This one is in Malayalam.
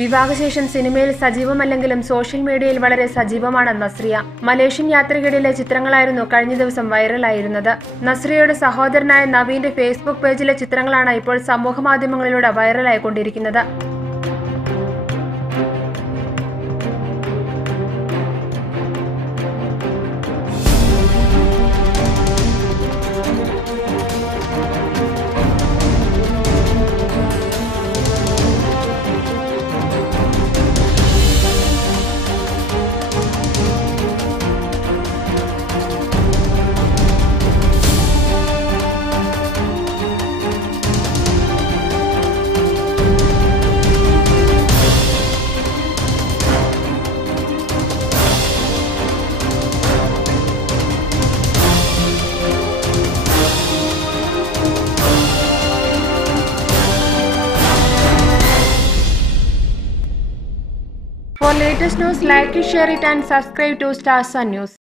വിവാഹശേഷം സിനിമയിൽ സജീവമല്ലെങ്കിലും സോഷ്യൽ മീഡിയയിൽ വളരെ സജീവമാണ് നസ്രിയ. മലേഷ്യൻ യാത്രയ്ക്കിടയിലെ ചിത്രങ്ങളായിരുന്നു കഴിഞ്ഞ ദിവസം വൈറലായിരുന്നത്. നസ്രിയയുടെ സഹോദരനായ നവീന്റെ ഫേസ്ബുക്ക് പേജിലെ ചിത്രങ്ങളാണ് ഇപ്പോൾ സമൂഹമാധ്യമങ്ങളിലൂടെ വൈറലായിക്കൊണ്ടിരിക്കുന്നത്. For latest news, like it, share it and subscribe to Star Sun News.